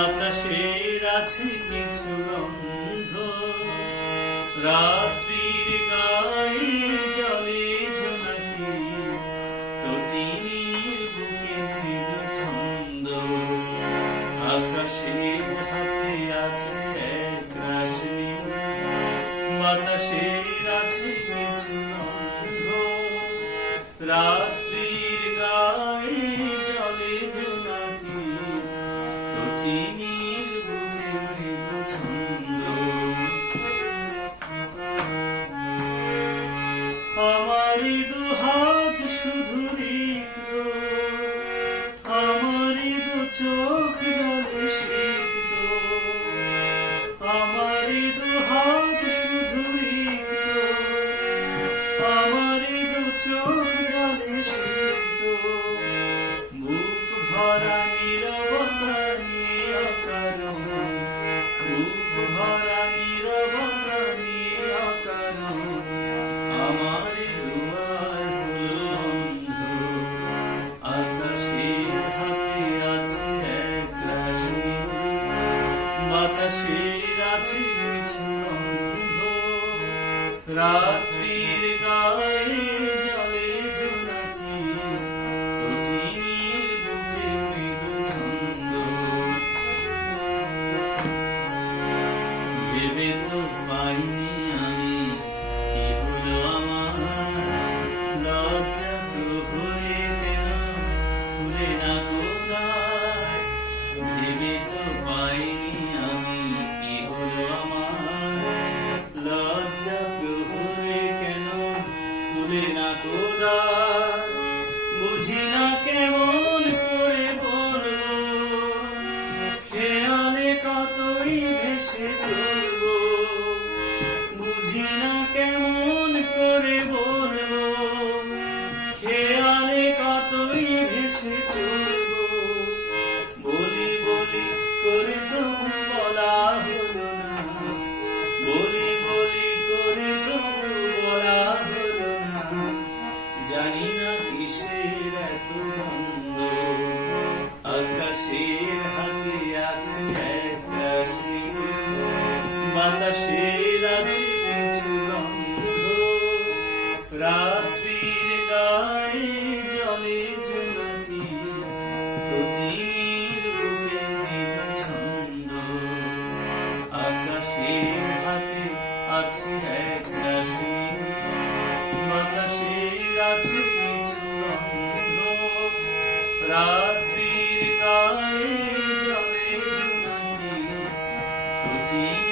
বাতাসের আছে কিছু গন্ধ, রাত্রির গায়ে জলে জোনাকি, তটিনীর বুকে মৃদু ছন্দ। আকাশের হাতে আছে এক রাশি, বাতাসের আছে কিছু গন্ধ, রাত্রির গায়ে জলে জোনাকি, তটিনীর বুকে মৃদু ছন্দ। আমারি দুহাত শুধু রিক্ত, আমারি দু চোখ জলে সিক্ত, আমারি দুহাত শুধু রিক্ত, আমারি দু চোখ জলে সিক্ত। বুক ভরা নীরবতা নিয়ে অকারণ, বুক ভরা নীরবতা নিয়ে অকারণ, আমার দুয়ার বন্ধ। আকাশের হাতে আছে এক রাশি, বাতাসের আছে কিছু গন্ধ, রাত্রির গায়ে জলে জোনাকি, তটিনীর বুকে মৃদু ছন্দ। ভেবে তো পাইনি আমি কি হলো আমার, লজ্জা প্রহরে কেন খুলে না কোথায়। ভেবে তো পাইনি আমি কি হলো আমার, লজ্জা প্রহরে কেন খুলে না কোথায়। বুঝি না কেমন করে বলবো, খেয়ালে কতই ভেসে চলবো। বুঝি না কেমন করে বলবো, খেয়ালে কতই ভেসে চলবো। বলি বলি করে তবু বলা হলো না, বলি বলি করে তবু বলা হলো না। জানি না কিসের এত দ্বন্দ্ব, আকাশের হাতে আছে এক রাশি, বাতাসের আছে কিছু গন্ধ, রাত্রির গায়ে জলে জোনাকি, তটিনীর বুকে মৃদু ছন্দ। আকাশের হাতে আছে এক রাশি, বাতাসের আছে কিছু গন্ধ, রাত্রির গায়ে জলে জোনাকি, তটিনীর